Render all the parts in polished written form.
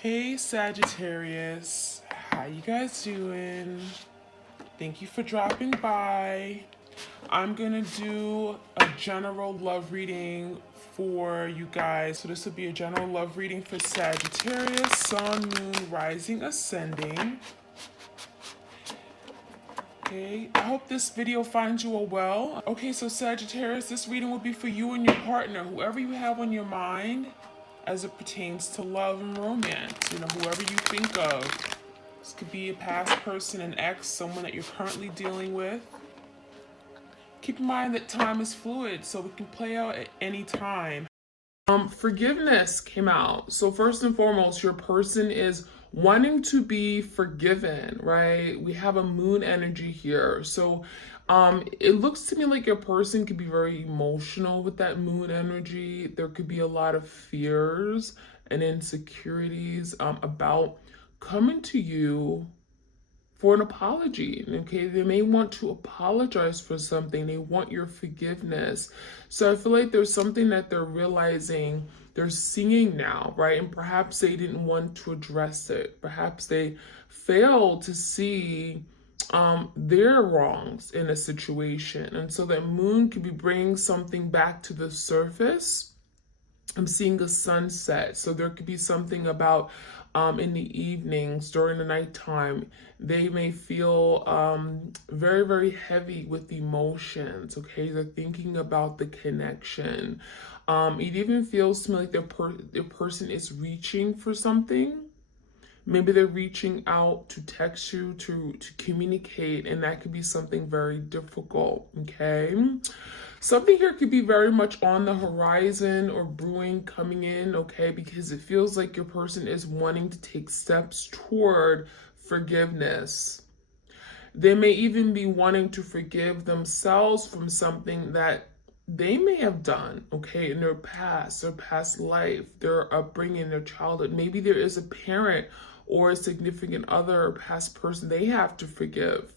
Hey Sagittarius, how you guys doing? Thank you for dropping by. I'm gonna do a general love reading for you guys. So this will be a general love reading for Sagittarius, Sun, Moon, Rising, Ascending. Okay, I hope this video finds you all well. Okay, so Sagittarius, this reading will be for you and your partner, whoever you have on your mind as it pertains to love and romance. Whoever you think of. This could be a past person, an ex, someone that you're currently dealing with. Keep in mind that time is fluid, so it can play out at any time. Forgiveness came out. So first and foremost, your person is wanting to be forgiven, right? We have a moon energy here. So it looks to me like your person could be very emotional with that moon energy. There could be a lot of fears and insecurities about coming to you for an apology. Okay, they may want to apologize for something. They want your forgiveness. So I feel like there's something that they're realizing, they're seeing now, right? And perhaps they didn't want to address it. Perhaps they failed to see their wrongs in a situation. And so that moon could be bringing something back to the surface. I'm seeing a sunset. So there could be something about in the evenings, during the nighttime, they may feel very, very heavy with emotions, okay? They're thinking about the connection. It even feels to me like their person is reaching for something. Maybe they're reaching out to text you, to communicate, and that could be something very difficult, okay? Something here could be very much on the horizon or brewing, coming in, okay? Because it feels like your person is wanting to take steps toward forgiveness. They may even be wanting to forgive themselves from something that they may have done, okay, in their past life, their upbringing, their childhood. Maybe there is a parent or a significant other or past person they have to forgive,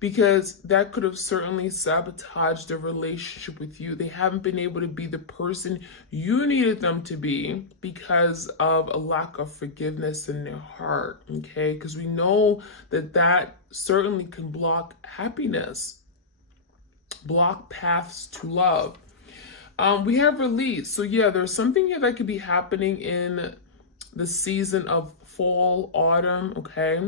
because that could have certainly sabotaged their relationship with you. They haven't been able to be the person you needed them to be because of a lack of forgiveness in their heart, okay? Because we know that that certainly can block happiness, block paths to love. We have release. So yeah, there's something here that could be happening in the season of fall, autumn, okay?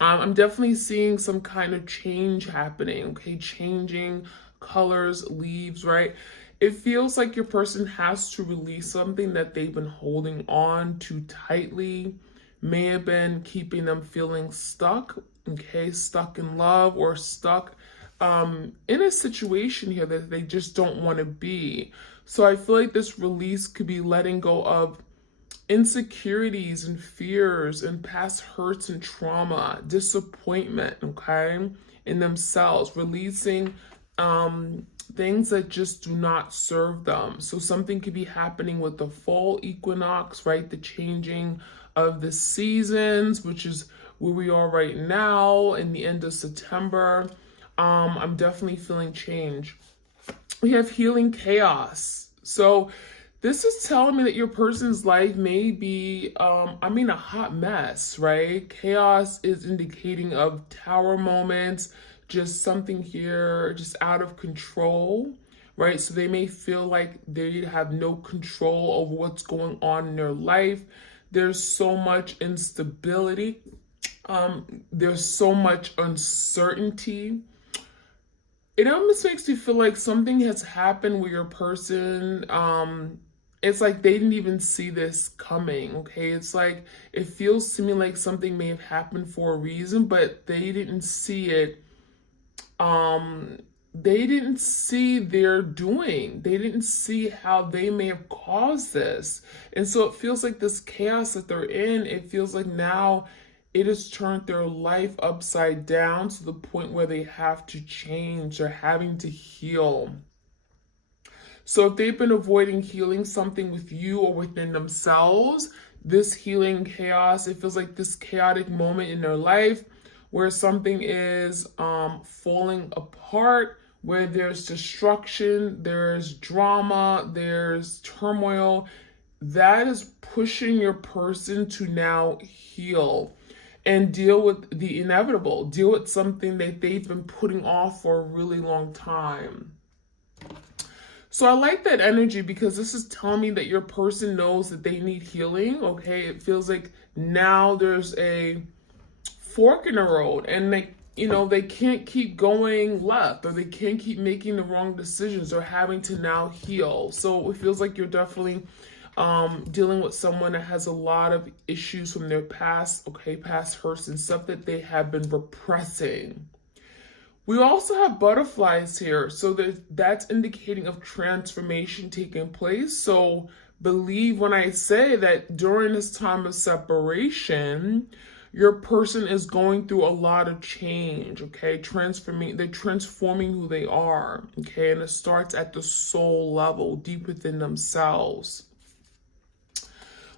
I'm definitely seeing some kind of change happening, okay? Changing colors, leaves, right? It feels like your person has to release something that they've been holding on too tightly, may have been keeping them feeling stuck, okay? Stuck in love or stuck in a situation here that they just don't want to be. So I feel like this release could be letting go of insecurities and fears and past hurts and trauma, disappointment, okay, in themselves, releasing things that just do not serve them. So something could be happening with the fall equinox, right? The changing of the seasons, which is where we are right now in the end of September. I'm definitely feeling change. We have healing chaos. So this is telling me that your person's life may be, a hot mess, right? Chaos is indicating of tower moments, just something here, just out of control, right? So they may feel like they have no control over what's going on in their life. There's so much instability. There's so much uncertainty. It almost makes me feel like something has happened with your person. It's like they didn't even see this coming, okay? It's like, it feels to me like something may have happened for a reason, but they didn't see it. They didn't see their doing. They didn't see how they may have caused this. And so it feels like this chaos that they're in, it feels like now it has turned their life upside down to the point where they have to change. They're having to heal. So if they've been avoiding healing something with you or within themselves, this healing chaos, it feels like this chaotic moment in their life where something is falling apart, where there's destruction, there's drama, there's turmoil. that is pushing your person to now heal and deal with the inevitable, deal with something that they've been putting off for a really long time. So I like that energy because this is telling me that your person knows that they need healing, okay? It feels like now there's a fork in the road and they can't keep going left, or they can't keep making the wrong decisions, or having to now heal. So it feels like you're definitely dealing with someone that has a lot of issues from their past, okay, past hurts and stuff that they have been repressing. We also have butterflies here, so that's indicating of transformation taking place. So believe when I say that during this time of separation, your person is going through a lot of change, okay? They're transforming who they are, okay? And it starts at the soul level, deep within themselves.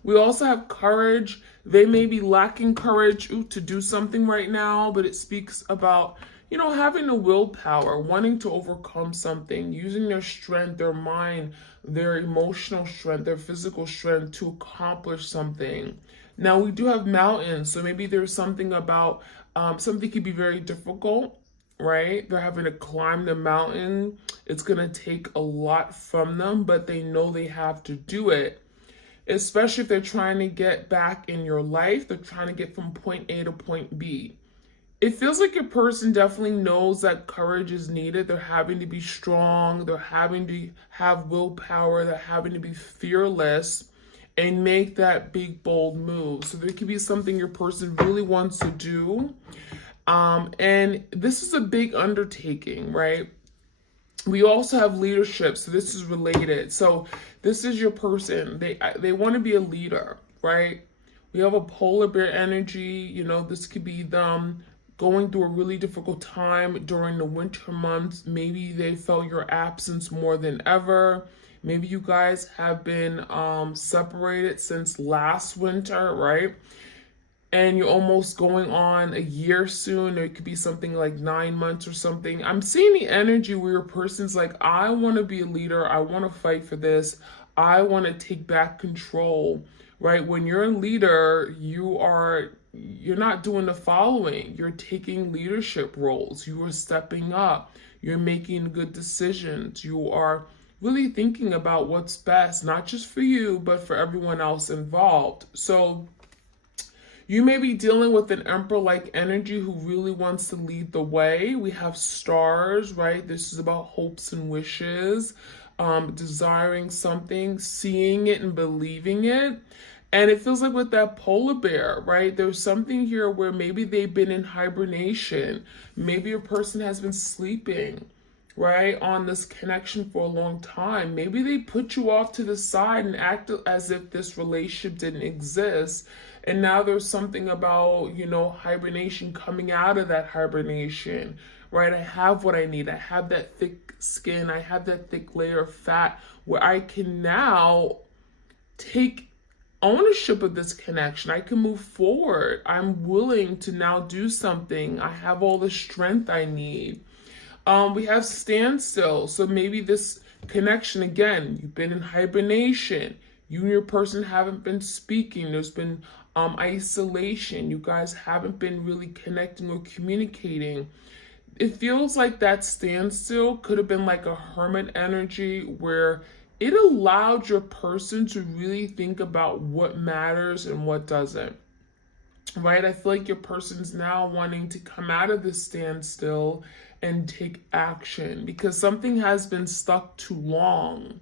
We also have courage. They may be lacking courage to do something right now, but it speaks about, having the willpower, wanting to overcome something, using their strength, their mind, their emotional strength, their physical strength to accomplish something. Now, we do have mountains, so maybe there's something about, something could be very difficult, right? They're having to climb the mountain. It's going to take a lot from them, but they know they have to do it. Especially if they're trying to get back in your life, they're trying to get from point A to point B. It feels like your person definitely knows that courage is needed. They're having to be strong. They're having to have willpower. They're having to be fearless and make that big, bold move. So there could be something your person really wants to do. And this is a big undertaking, right? We also have leadership, so this is related. So this is your person. They want to be a leader, right? We have a polar bear energy. This could be them going through a really difficult time during the winter months. Maybe they felt your absence more than ever. Maybe you guys have been separated since last winter, right? And you're almost going on a year soon. It could be something like 9 months or something. I'm seeing the energy where your person's like, I want to be a leader. I want to fight for this. I want to take back control, right? When you're a leader, you're not doing the following. You're taking leadership roles. You are stepping up. You're making good decisions. You are really thinking about what's best, not just for you, but for everyone else involved. So you may be dealing with an emperor-like energy who really wants to lead the way. We have stars, right? This is about hopes and wishes, desiring something, seeing it and believing it. And it feels like with that polar bear, right? There's something here where maybe they've been in hibernation. Maybe a person has been sleeping, right, on this connection for a long time. Maybe they put you off to the side and act as if this relationship didn't exist. And now there's something about, hibernation, coming out of that hibernation, right? I have what I need. I have that thick skin. I have that thick layer of fat where I can now take ownership of this connection. I can move forward. I'm willing to now do something. I have all the strength I need. We have standstill. So maybe this connection, again, you've been in hibernation. You and your person haven't been speaking. There's been isolation. You guys haven't been really connecting or communicating. It feels like that standstill could have been like a hermit energy where it allowed your person to really think about what matters and what doesn't. Right? I feel like your person's now wanting to come out of this standstill and take action because something has been stuck too long.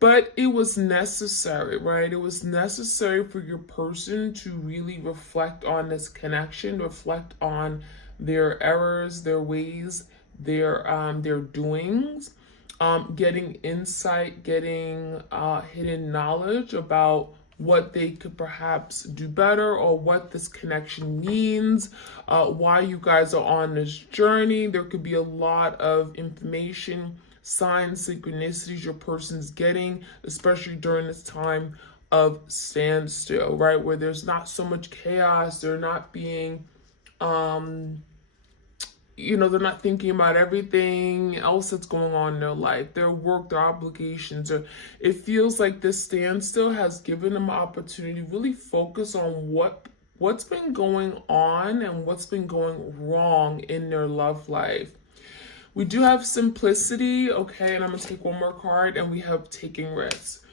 But it was necessary, right? It was necessary for your person to really reflect on this connection, reflect on their errors, their ways, their doings, getting insight, getting hidden knowledge about what they could perhaps do better or what this connection means, why you guys are on this journey. There could be a lot of information, signs, synchronicities your person's getting, especially during this time of standstill, right? Where there's not so much chaos, they're not being, they're not thinking about everything else that's going on in their life, their work, their obligations, or it feels like this standstill has given them an opportunity to really focus on what's been going on and what's been going wrong in their love life. We do have simplicity, okay, and I'm gonna take one more card, and we have taking risks.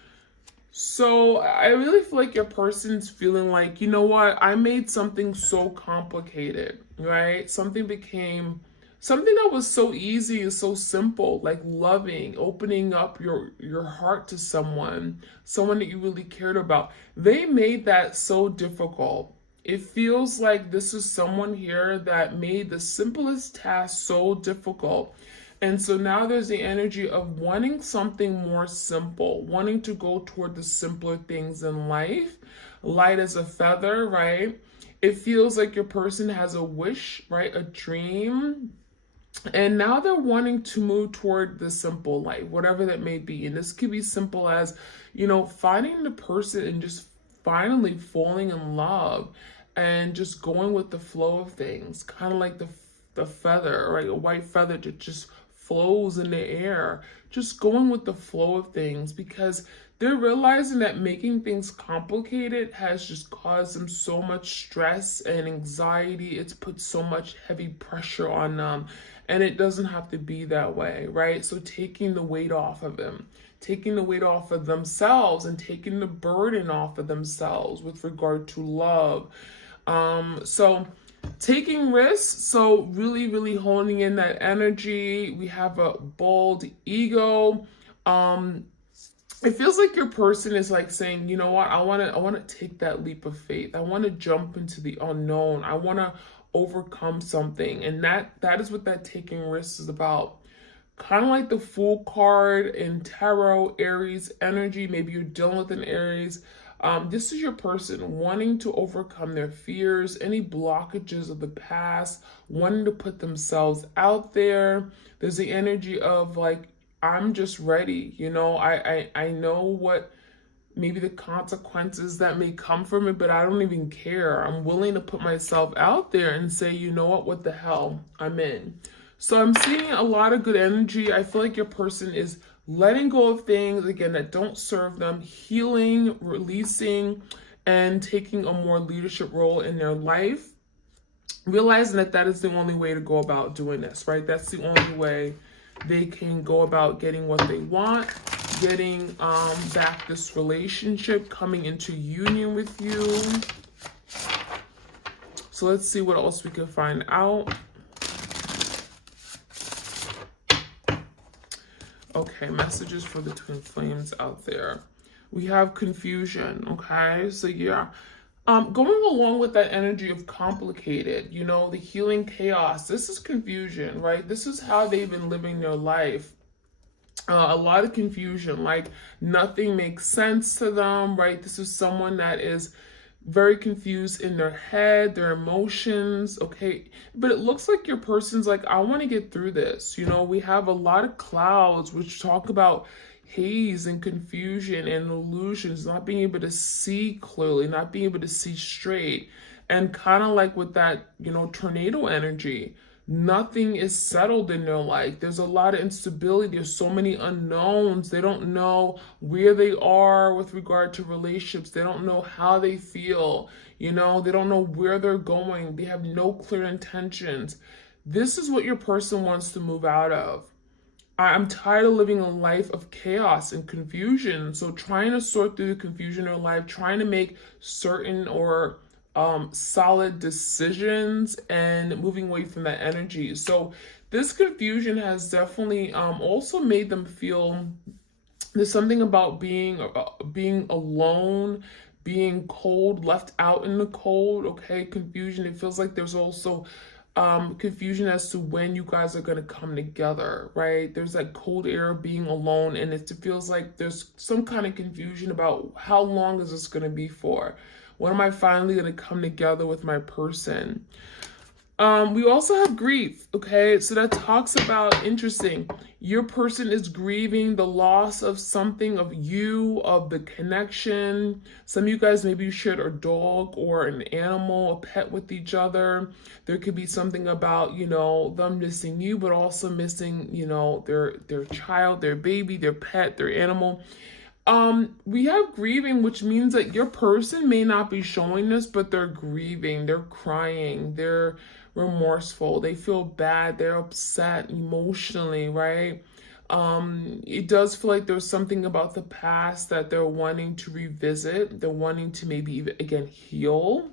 So I really feel like your person's feeling like, you know what, I made something so complicated, right? Something that was so easy and so simple, like loving, opening up your heart to someone that you really cared about. They made that so difficult. It feels like this is someone here that made the simplest task so difficult. And so now there's the energy of wanting something more simple, wanting to go toward the simpler things in life, light as a feather, right? It feels like your person has a wish, right? A dream. And now they're wanting to move toward the simple life, whatever that may be. And this could be simple as, finding the person and just finally falling in love and just going with the flow of things, kind of like the feather, right? A white feather that just flows in the air, just going with the flow of things, because they're realizing that making things complicated has just caused them so much stress and anxiety. It's put so much heavy pressure on them, and it doesn't have to be that way, right? So taking the weight off of them, taking the weight off of themselves, and taking the burden off of themselves with regard to love. So taking risks, so really, really honing in that energy. We have a bold ego. It feels like your person is like saying, you know what, I want to take that leap of faith. I want to jump into the unknown. I want to overcome something. And that is what that taking risks is about. Kind of like the Fool card in Tarot, Aries energy. Maybe you're dealing with an Aries. This is your person wanting to overcome their fears, any blockages of the past, wanting to put themselves out there. There's the energy of like, I'm just ready. I know what maybe the consequences that may come from it, but I don't even care. I'm willing to put myself out there and say, you know what the hell, I'm in. So I'm seeing a lot of good energy. I feel like your person is letting go of things, again, that don't serve them, healing, releasing, and taking a more leadership role in their life, realizing that is the only way to go about doing this, right? That's the only way they can go about getting what they want, getting back this relationship, coming into union with you. So let's see what else we can find out. Okay, messages for the twin flames out there. We have confusion, okay? So yeah, going along with that energy of complicated, the healing chaos, this is confusion, right? This is how they've been living their life. A lot of confusion, like nothing makes sense to them, right? This is someone that is very confused in their head, their emotions, okay? But it looks like your person's like, I want to get through this. We have a lot of clouds which talk about haze and confusion and illusions, not being able to see clearly, not being able to see straight. And kind of like with that, tornado energy, nothing is settled in their life. There's a lot of instability. There's so many unknowns. They don't know where they are with regard to relationships. They don't know how they feel. They don't know where they're going. They have no clear intentions. This is what your person wants to move out of. I'm tired of living a life of chaos and confusion. So trying to sort through the confusion in their life, trying to make certain or solid decisions and moving away from that energy. So this confusion has definitely also made them feel there's something about being alone, being cold, left out in the cold, okay? Confusion. It feels like there's also confusion as to when you guys are going to come together, right? There's that cold air of being alone, and it feels like there's some kind of confusion about how long is this going to be for? When am I finally going to come together with my person? We also have grief, okay? So that talks about, interesting, your person is grieving the loss of something, of you, of the connection. Some of you guys, maybe you shared a dog or an animal, a pet with each other. There could be something about, you know, them missing you, but also missing, you know, their child, their baby, their pet, their animal. We have grieving, which means that your person may not be showing this, but they're grieving, they're crying, they're remorseful, they feel bad, they're upset emotionally, right? It does feel like there's something about the past that they're wanting to revisit, they're wanting to maybe even again heal.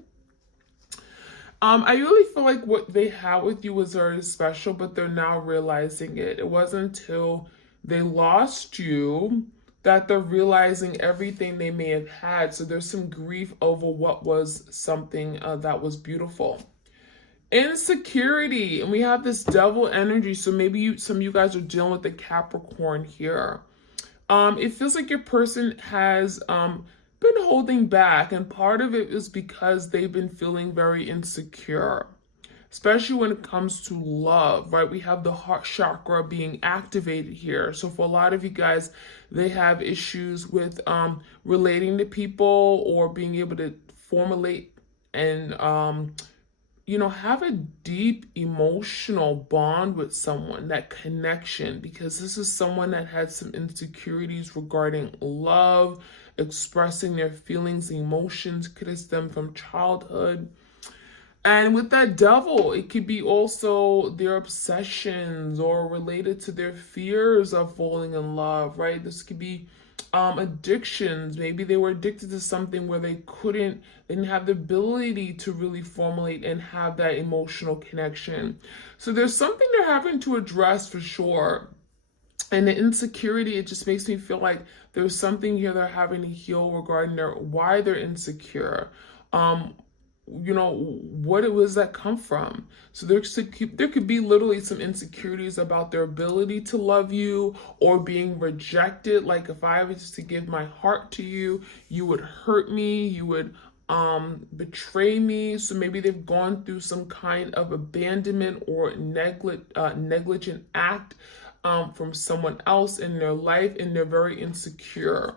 I really feel like what they had with you was very special, but they're now realizing it. It wasn't until they lost you that they're realizing everything they may have had. So there's some grief over what was something that was beautiful. Insecurity, and we have this devil energy. So maybe some of you guys are dealing with the Capricorn here. It feels like your person has been holding back, and part of it is because they've been feeling very insecure, especially when it comes to love, right? We have the heart chakra being activated here. So for a lot of you guys, they have issues with relating to people or being able to formulate and you know, have a deep emotional bond with someone, that connection, because this is someone that had some insecurities regarding love, expressing their feelings, emotions, could have stemmed from childhood. And with that devil, it could be also their obsessions or related to their fears of falling in love, right? This could be addictions. Maybe they were addicted to something where they didn't have the ability to really formulate and have that emotional connection. So there's something they're having to address for sure. And the insecurity, it just makes me feel like there's something here they're having to heal regarding why they're insecure. You know, what it was that come from. So there could be literally some insecurities about their ability to love you or being rejected. Like if I was to give my heart to you, you would hurt me, you would betray me. So maybe they've gone through some kind of abandonment or negligent act from someone else in their life, and they're very insecure.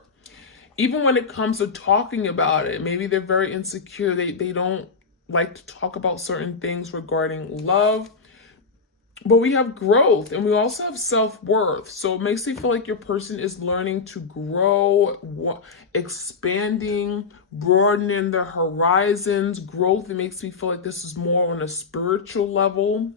Even when it comes to talking about it, maybe they're very insecure. They don't like to talk about certain things regarding love. But we have growth, and we also have self-worth. So it makes me feel like your person is learning to grow, expanding, broadening their horizons. Growth, it makes me feel like this is more on a spiritual level.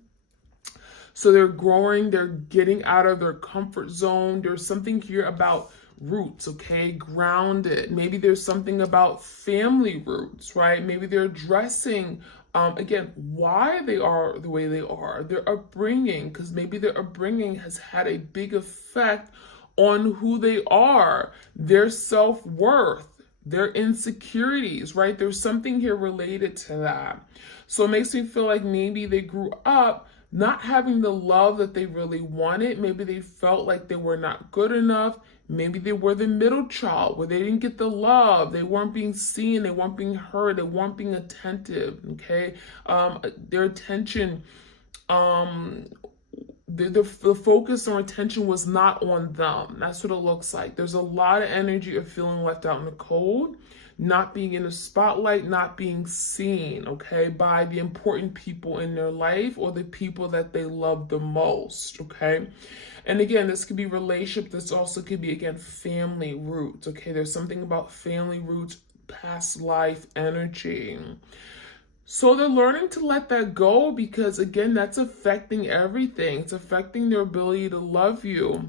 So they're growing, they're getting out of their comfort zone. There's something here about roots, okay? Grounded. Maybe there's something about family roots, right? Maybe they're addressing, again, why they are the way they are. Their upbringing, because maybe their upbringing has had a big effect on who they are, their self-worth, their insecurities, right? There's something here related to that. So it makes me feel like maybe they grew up not having the love that they really wanted. Maybe they felt like they were not good enough. Maybe they were the middle child where they didn't get the love. They weren't being seen. They weren't being heard. They weren't being attentive, okay? Their attention, the focus or attention was not on them. That's what it looks like. There's a lot of energy of feeling left out in the cold, not being in the spotlight, not being seen, okay, by the important people in their life or the people that they love the most, okay? And again, this could be relationship. This also could be, again, family roots, okay? There's something about family roots, past life energy. So they're learning to let that go because, again, that's affecting everything. It's affecting their ability to love you.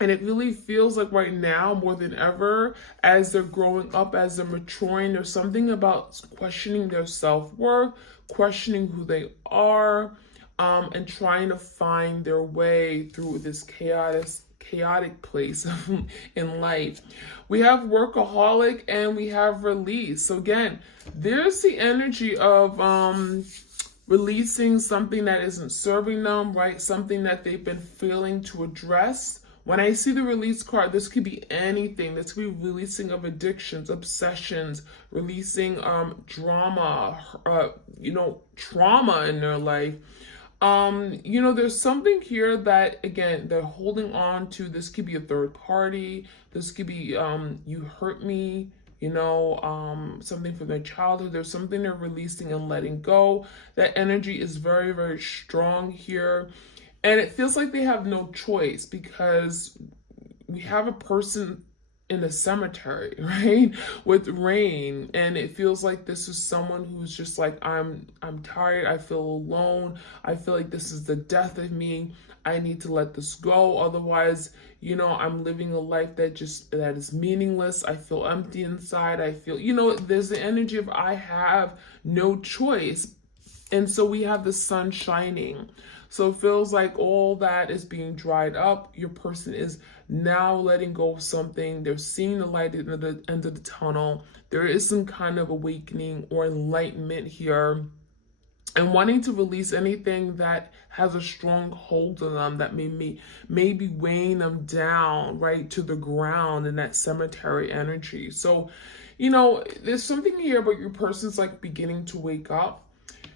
And it really feels like right now, more than ever, as they're growing up, as they're maturing, there's something about questioning their self-worth, questioning who they are, and trying to find their way through this chaotic place in life. We have workaholic and we have release. So again, there's the energy of releasing something that isn't serving them, right? Something that they've been failing to address, When I see the release card, this could be anything. This could be releasing of addictions, obsessions, releasing drama, trauma in their life. There's something here that, again, they're holding on to. This could be a third party. This could be you hurt me, something from their childhood. There's something they're releasing and letting go. That energy is very, very strong here. And it feels like they have no choice, because we have a person in a cemetery, right? With rain. And it feels like this is someone who's just like, I'm tired. I feel alone. I feel like this is the death of me. I need to let this go. Otherwise, I'm living a life that is meaningless. I feel empty inside. I feel, there's the energy of I have no choice. And so we have the sun shining. So it feels like all that is being dried up. Your person is now letting go of something. They're seeing the light at the end of the tunnel. There is some kind of awakening or enlightenment here, and wanting to release anything that has a strong hold on them, that may be weighing them down, right, to the ground in that cemetery energy. So, there's something here about your person's like beginning to wake up.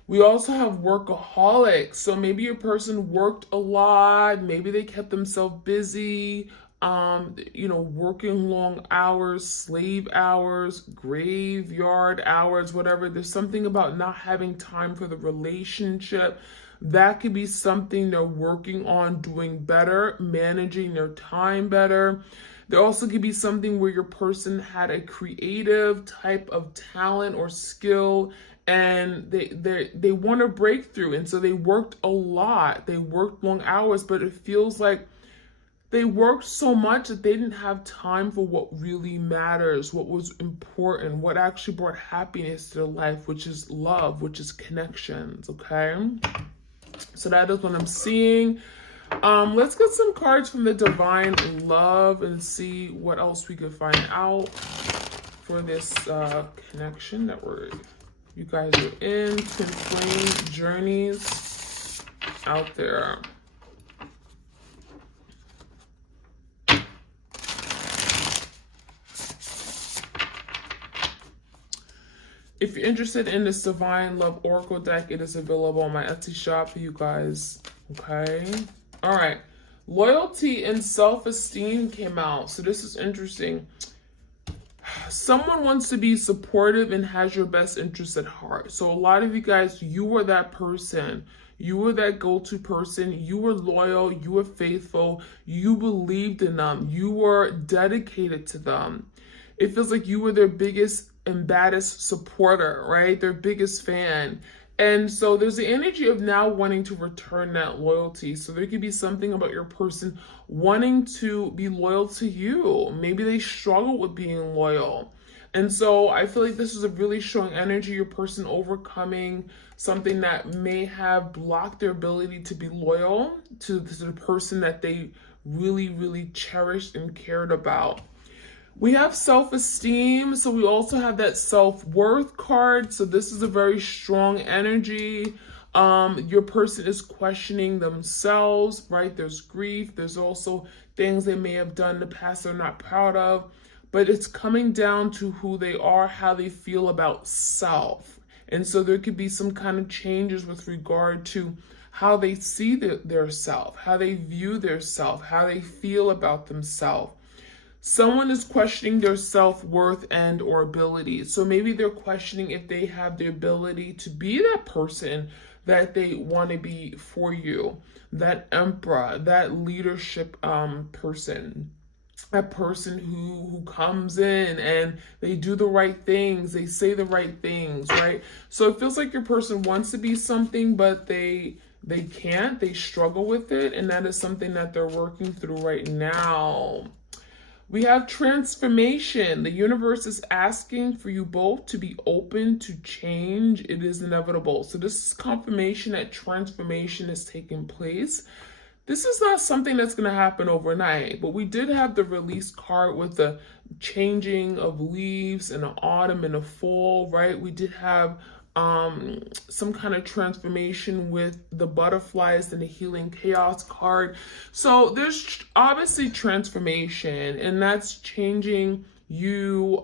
We also have workaholics. So maybe your person worked a lot. Maybe they kept themselves busy, working long hours, slave hours, graveyard hours, whatever. There's something about not having time for the relationship. That could be something they're working on doing better, managing their time better. There also could be something where your person had a creative type of talent or skill, and they want a breakthrough, and so they worked a lot. They worked long hours, but it feels like they worked so much that they didn't have time for what really matters, what was important, what actually brought happiness to their life, which is love, which is connections, okay? So that is what I'm seeing. Let's get some cards from the Divine Love and see what else we could find out for this connection that you guys are in. Twin flame journeys out there. If you're interested in this Divine Love Oracle deck, it is available on my Etsy shop for you guys. Okay. All right. Loyalty and self-esteem came out. So this is interesting. Someone wants to be supportive and has your best interest at heart. So a lot of you guys, you were that person. You were that go-to person. You were loyal. You were faithful. You believed in them. You were dedicated to them. It feels like you were their biggest and baddest supporter, right? Their biggest fan. And so there's the energy of now wanting to return that loyalty. So there could be something about your person wanting to be loyal to you. Maybe they struggle with being loyal. And so I feel like this is a really strong energy, your person overcoming something that may have blocked their ability to be loyal to the person that they really, really cherished and cared about. We have self-esteem, so we also have that self-worth card. So this is a very strong energy. Your person is questioning themselves, right? There's grief. There's also things they may have done in the past they're not proud of. But it's coming down to who they are, how they feel about self. And so there could be some kind of changes with regard to how they see their self, how they view their self, how they feel about themselves. Someone is questioning their self-worth and or abilities. So maybe they're questioning if they have the ability to be that person that they want to be for you. That emperor, that leadership person. That person who comes in and they do the right things. They say the right things, right? So it feels like your person wants to be something, but they can't. They struggle with it. And that is something that they're working through right now. We have transformation. The universe is asking for you both to be open to change. It is inevitable. So this is confirmation that transformation is taking place. This is not something that's going to happen overnight, but we did have the release card with the changing of leaves in the autumn and the fall, right? We did have some kind of transformation with the butterflies and the healing chaos card. So there's obviously transformation, and that's changing you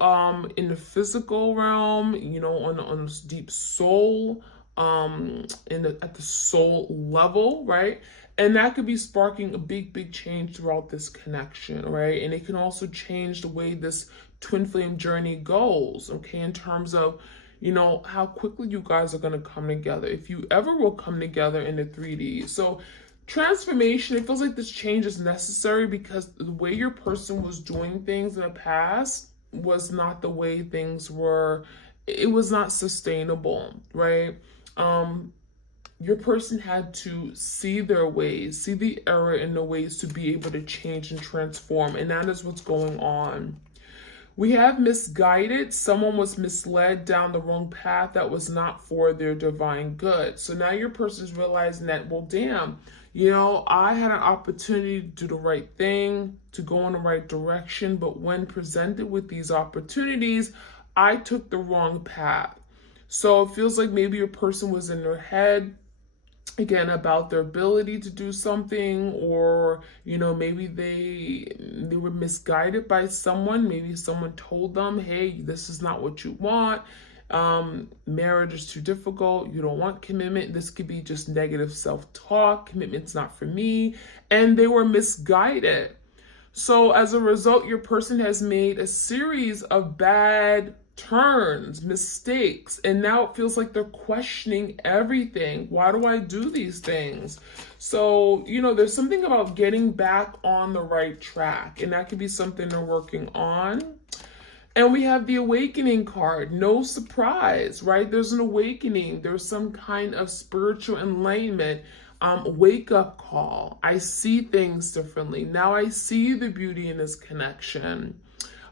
in the physical realm, you know, on this deep soul, at the soul level, right? And that could be sparking a big change throughout this connection, right? And it can also change the way this twin flame journey goes, okay, in terms of, you know, how quickly you guys are going to come together, if you ever will come together in the 3D. So transformation, it feels like this change is necessary because the way your person was doing things in the past was not the way things were. It was not sustainable, right? Your person had to see their ways, see the error in the ways to be able to change and transform. And that is what's going on. We have misguided. Someone was misled down the wrong path that was not for their divine good. So now your person's realizing that, well, damn, you know, I had an opportunity to do the right thing, to go in the right direction. But when presented with these opportunities, I took the wrong path. So it feels like maybe your person was in their head, again, about their ability to do something, or, you know, maybe they were misguided by someone. Maybe someone told them, hey, this is not what you want. Marriage is too difficult. You don't want commitment. This could be just negative self-talk. Commitment's not for me. And they were misguided. So as a result, your person has made a series of bad turns, mistakes, and now it feels like they're questioning everything. Why do I do these things? So, you know, there's something about getting back on the right track, and that could be something they're working on. And we have the awakening card. No surprise, right? There's an awakening. There's some kind of spiritual enlightenment, wake up call. I see things differently. Now I see the beauty in this connection.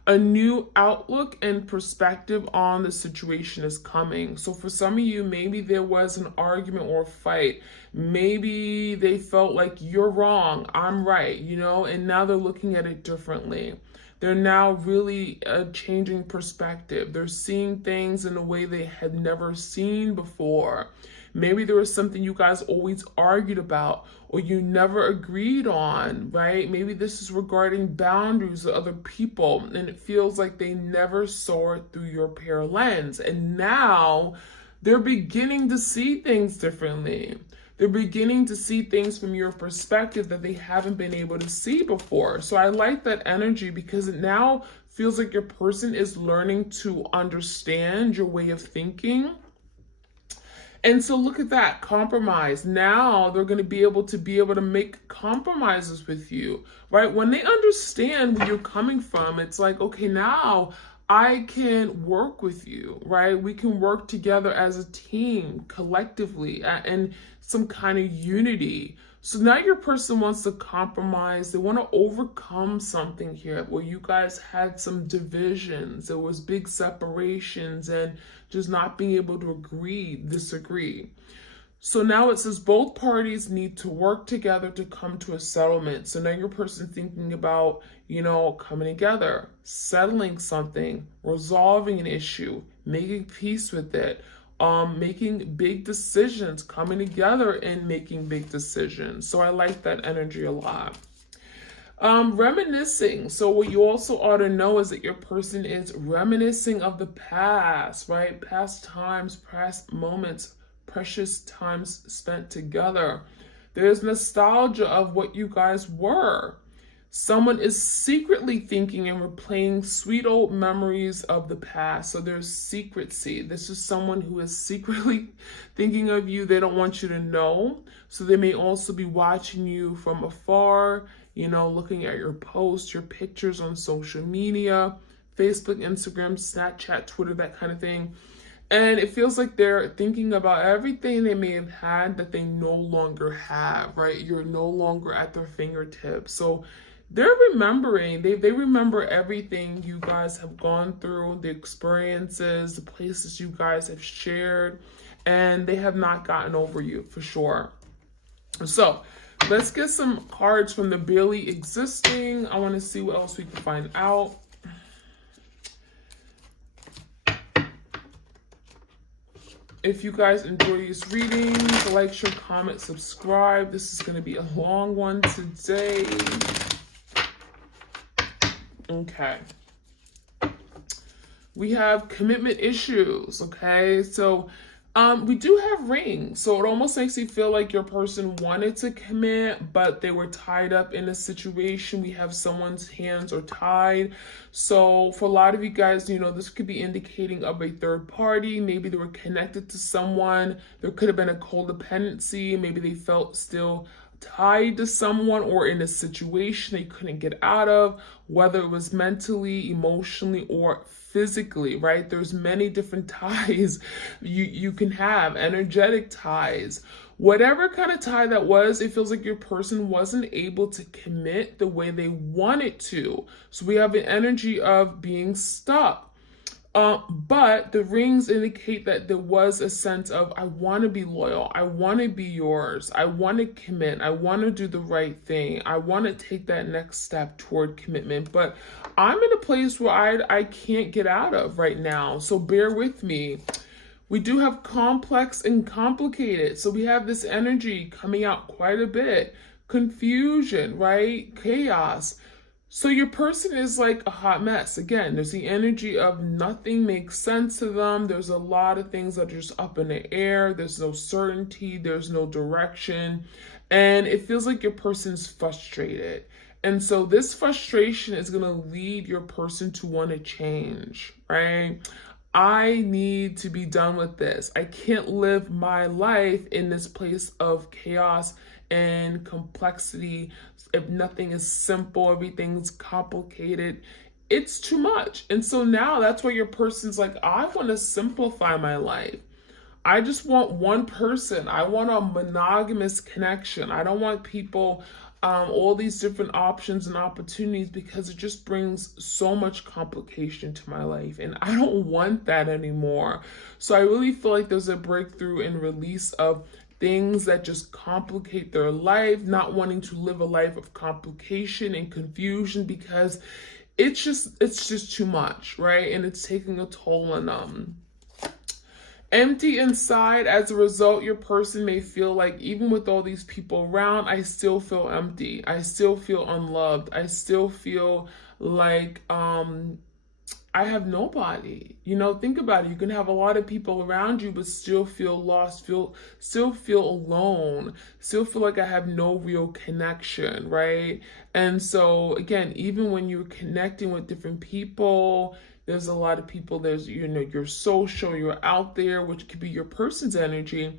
A new outlook and perspective on the situation is coming. So for some of you, maybe there was an argument or a fight. Maybe they felt like you're wrong, I'm right, you know, and now they're looking at it differently. They're now really changing perspective. They're seeing things in a way they had never seen before. Maybe there was something you guys always argued about or you never agreed on, right? Maybe this is regarding boundaries of other people, and it feels like they never saw it through your pair lens. And now they're beginning to see things differently. They're beginning to see things from your perspective that they haven't been able to see before. So I like that energy because it now feels like your person is learning to understand your way of thinking. And so look at that, compromise. Now they're going to be able to make compromises with you, right? When they understand where you're coming from, it's like, okay, now I can work with you, right? We can work together as a team, collectively, and some kind of unity. So now your person wants to compromise. They want to overcome something here where you guys had some divisions. There was big separations and just not being able to disagree. So now it says both parties need to work together to come to a settlement. So now your person thinking about, you know, coming together, settling something, resolving an issue, making peace with it, making big decisions, coming together and making big decisions. So I like that energy a lot. Reminiscing. So what you also ought to know is that your person is reminiscing of the past, right? Past times, past moments, precious times spent together. There's nostalgia of what you guys were. Someone is secretly thinking and replaying sweet old memories of the past. So there's secrecy. This is someone who is secretly thinking of you. They don't want you to know. So they may also be watching you from afar, you know, looking at your posts, your pictures on social media, Facebook, Instagram, Snapchat, Twitter, that kind of thing. And it feels like they're thinking about everything they may have had that they no longer have, right? You're no longer at their fingertips. So they're remembering, they remember everything you guys have gone through, the experiences, the places you guys have shared, and they have not gotten over you for sure. So let's get some cards from the barely existing. I want to see what else we can find out. If you guys enjoy these readings, like, share, comment, subscribe. This is going to be a long one today. Okay. We have commitment issues, okay? So we do have rings. So it almost makes you feel like your person wanted to commit, but they were tied up in a situation. We have someone's hands are tied. So for a lot of you guys, you know, this could be indicating of a third party. Maybe they were connected to someone. There could have been a codependency. Maybe they felt still tied to someone or in a situation they couldn't get out of, whether it was mentally, emotionally, or physically, right? There's many different ties you can have, energetic ties. Whatever kind of tie that was, it feels like your person wasn't able to commit the way they wanted to. So we have an energy of being stuck. But the rings indicate that there was a sense of, I want to be loyal. I want to be yours. I want to commit. I want to do the right thing. I want to take that next step toward commitment. But I'm in a place where I can't get out of right now. So bear with me. We do have complex and complicated. So we have this energy coming out quite a bit. Confusion, right? Chaos. So your person is like a hot mess. Again, there's the energy of nothing makes sense to them. There's a lot of things that are just up in the air. There's no certainty. There's no direction. And it feels like your person's frustrated. And so this frustration is going to lead your person to want to change, right? I need to be done with this. I can't live my life in this place of chaos and complexity. If nothing is simple, everything's complicated, it's too much. And so now that's why your person's like, I want to simplify my life. I just want one person. I want a monogamous connection. I don't want people, all these different options and opportunities, because it just brings so much complication to my life. And I don't want that anymore. So I really feel like there's a breakthrough and release of things that just complicate their life, not wanting to live a life of complication and confusion, because it's just too much, right? And it's taking a toll on them. Empty inside. As a result, your person may feel like, even with all these people around, I still feel empty. I still feel unloved. I still feel like I have nobody. You know, think about it. You can have a lot of people around you, but still feel lost, still feel alone, still feel like I have no real connection, right? And so again, even when you're connecting with different people, there's a lot of people, there's, you know, you're social, you're out there, which could be your person's energy.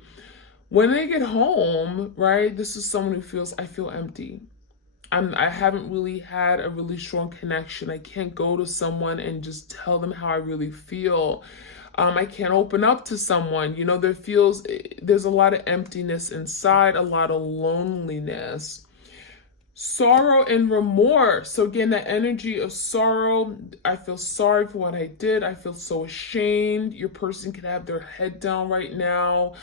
When they get home, right, this is someone who feels, I feel empty. I haven't really had a really strong connection. I can't go to someone and just tell them how I really feel. I can't open up to someone. You know, there's a lot of emptiness inside, a lot of loneliness. Sorrow and remorse. So again, that energy of sorrow. I feel sorry for what I did. I feel so ashamed. Your person can have their head down right now.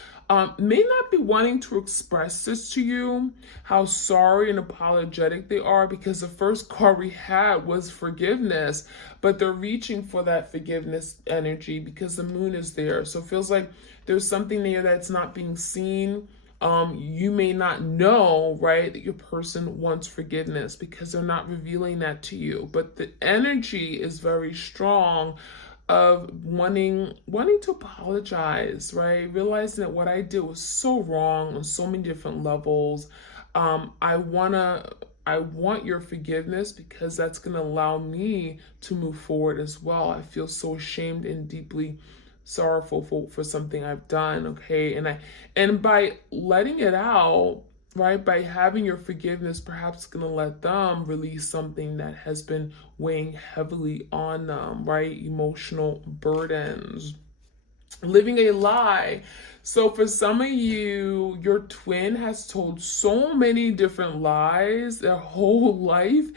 May not be wanting to express this to you, how sorry and apologetic they are, because the first card we had was forgiveness, but they're reaching for that forgiveness energy because the moon is there. So it feels like there's something there that's not being seen. You may not know, right, that your person wants forgiveness because they're not revealing that to you. But the energy is very strong of wanting to apologize, right? Realizing that what I did was so wrong on so many different levels. I want your forgiveness because that's going to allow me to move forward as well. I feel so ashamed and deeply sorrowful for something I've done, okay? And by letting it out, right, by having your forgiveness, perhaps gonna let them release something that has been weighing heavily on them, right? Emotional burdens. Living a lie. So for some of you, your twin has told so many different lies. Their whole life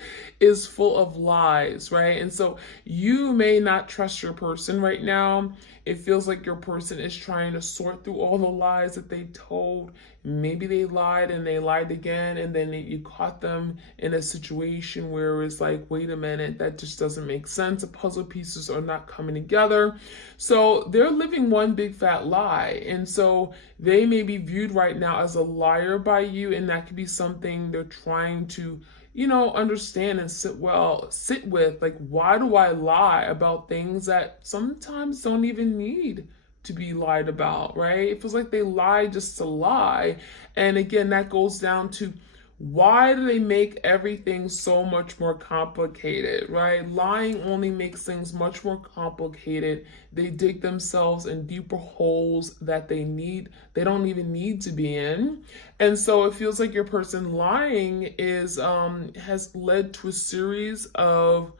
is full of lies, right? And so you may not trust your person right now. It feels like your person is trying to sort through all the lies that they told. Maybe they lied and they lied again, and then you caught them in a situation where it's like, wait a minute, that just doesn't make sense. The puzzle pieces are not coming together. So they're living one big fat lie. And so they may be viewed right now as a liar by you, and that could be something they're trying to, you know, understand and sit with. Like, why do I lie about things that sometimes don't even need to be lied about, right? It feels like they lie just to lie. And again, that goes down to, why do they make everything so much more complicated, right? Lying only makes things much more complicated. They dig themselves in deeper holes that they don't even need to be in. And so it feels like your person lying has led to a series of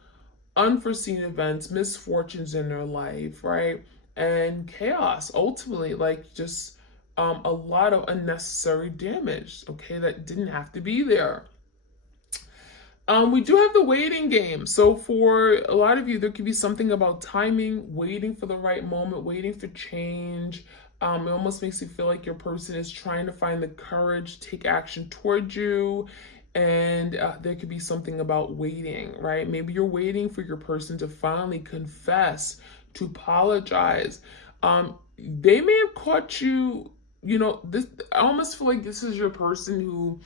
unforeseen events, misfortunes in their life, right? And chaos, ultimately, like just a lot of unnecessary damage, okay, that didn't have to be there. We do have the waiting game. So for a lot of you, there could be something about timing, waiting for the right moment, waiting for change. It almost makes you feel like your person is trying to find the courage to take action towards you. And there could be something about waiting, right? Maybe you're waiting for your person to finally confess, to apologize. They may have caught you, you know, this. I almost feel like this is your person who,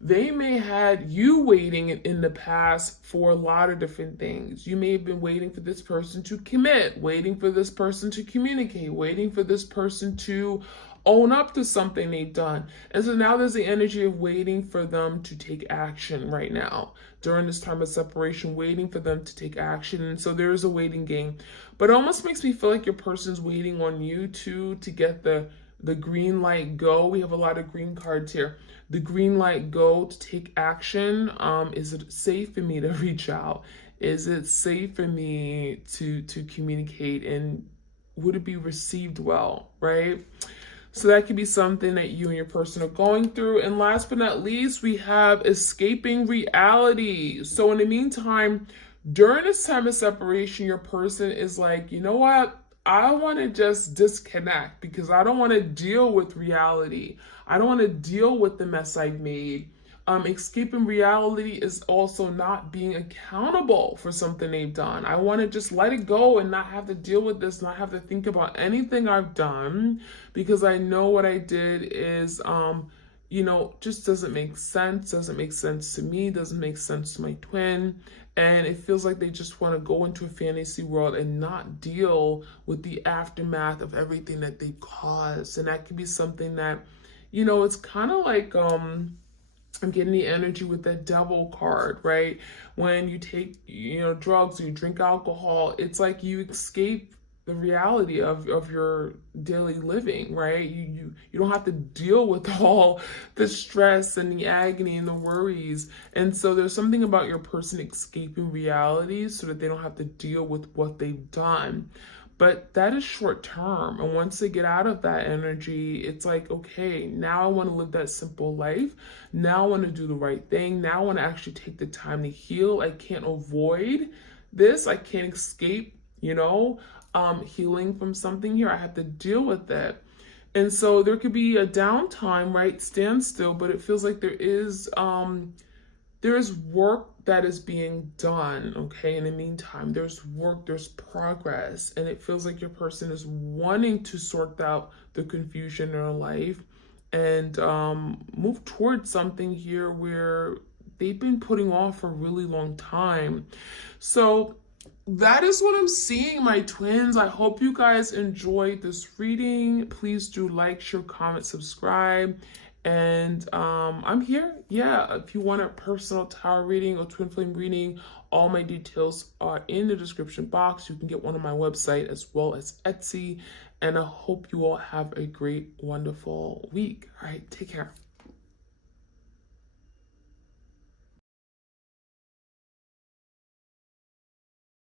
they may had you waiting in the past for a lot of different things. You may have been waiting for this person to commit, waiting for this person to communicate, waiting for this person to own up to something they've done. And so now there's the energy of waiting for them to take action right now. During this time of separation, waiting for them to take action. And so there is a waiting game. But it almost makes me feel like your person's waiting on you to get the green light go. We have a lot of green cards here. The green light go to take action. Is it safe for me to reach out? Is it safe for me to communicate? And would it be received well, right? So that could be something that you and your person are going through. And last but not least, we have escaping reality. So in the meantime, during this time of separation, your person is like, you know what? I want to just disconnect because I don't want to deal with reality. I don't want to deal with the mess I've made. Escaping reality is also not being accountable for something they've done. I want to just let it go and not have to deal with this, not have to think about anything I've done, because I know what I did is, you know, just doesn't make sense to me, doesn't make sense to my twin. And it feels like they just want to go into a fantasy world and not deal with the aftermath of everything that they caused. And that could be something that, you know, it's kind of like, I'm getting the energy with that devil card, right? When you take, you know, drugs or you drink alcohol, it's like you escape the reality of your daily living, right? You don't have to deal with all the stress and the agony and the worries. And so there's something about your person escaping reality so that they don't have to deal with what they've done. But that is short term. And once they get out of that energy, it's like, okay, now I want to live that simple life. Now I want to do the right thing. Now I want to actually take the time to heal. I can't avoid this. I can't escape, you know, healing from something here. I have to deal with it. And so there could be a downtime, right? Standstill, but it feels like there is work that is being done, okay? In the meantime, there's work, there's progress, and it feels like your person is wanting to sort out the confusion in their life and move towards something here where they've been putting off for a really long time. So that is what I'm seeing, my twins. I hope you guys enjoyed this reading. Please do like, share, comment, subscribe. And I'm here. Yeah, if you want a personal tarot reading or twin flame reading, all my details are in the description box. You can get one on my website as well as Etsy. And I hope you all have a great, wonderful week. All right, take care.